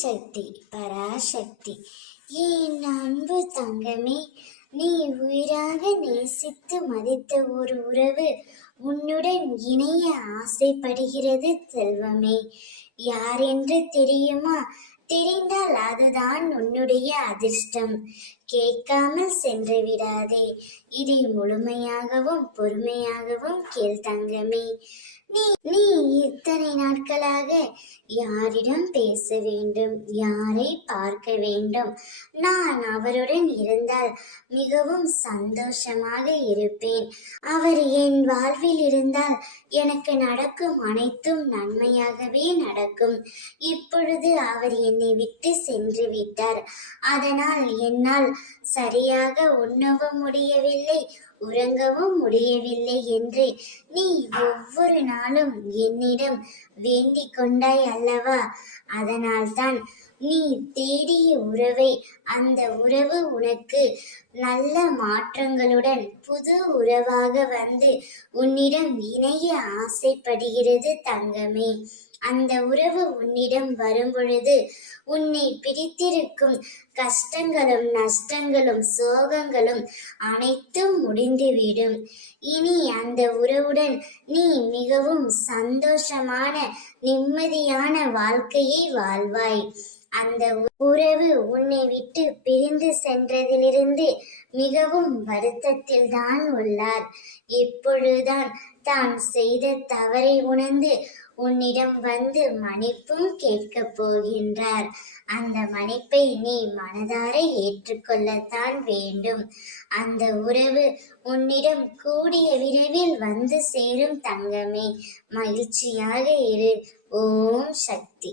சக்தி பராசக்தி. என் அன்பு தங்கமே, நீ உயிராக நேசித்து மதித்த ஒரு உறவு உன்னுடன் இணைய ஆசைப்படுகிறது செல்வமே. யார் என்று தெரியுமா? தெரிந்தால் அதுதான் உன்னுடைய அதிர்ஷ்டம். கேட்காமல் சென்று விடாதே. இதை முழுமையாகவும் பொறுமையாகவும் கேள் தங்கமே. நீ இத்தனை நாட்களாக யாரிடம் பேச வேண்டும், யாரை பார்க்க வேண்டும், நான் அவருடன் இருந்தால் மிகவும் சந்தோஷமாக இருப்பேன், அவர் என் வாழ்வில் இருந்தால் எனக்கு நடக்கும் அனைத்தும் நன்மையாகவே நடக்கும். இப்பொழுது அவர் என்னை விட்டு சென்று விட்டார். அதனால் என்னால் சரியாக உண்ணவும் முடியவில்லை, உறங்கவும் முடியவில்லை என்று நீ ஒவ்வொரு நாளும் என்னிடம் வேண்டிக் கொண்டாய் அல்லவா? அதனால்தான் நீ தேடிய உறவை, அந்த உறவு உனக்கு நல்ல மாற்றங்களுடன் புது உறவாக வந்து உன்னிடம் இணைய ஆசைப்படுகிறது தங்கமே. அந்த உறவு உன்னிடம் வரும்பொழுது உன்னை பிடித்திருக்கும் கஷ்டங்களும் நஷ்டங்களும் சோகங்களும் அனைத்தும் முடிந்துவிடும். இனி அந்த உறவுடன் நீ மிகவும் சந்தோஷமான நிம்மதியான வாழ்க்கையை வாழ்வாய். அந்த உறவு உன்னை விட்டு பிரிந்து சென்றதிலிருந்து மிகவும் வருத்தத்தில் தான் உள்ளார். இப்பொழுதுதான் தான் செய்த தவறை உணர்ந்து உன்னிடம் வந்து மன்னிப்பும் கேட்கப் போகின்றார். அந்த மன்னிப்பை நீ மனதார ஏற்றுக்கொள்ளத்தான் வேண்டும். அந்த உறவு உன்னிடம் கூடிய விரைவில் வந்து சேரும் தங்கமே. மகிழ்ச்சியாக இரு. ஓம் சக்தி.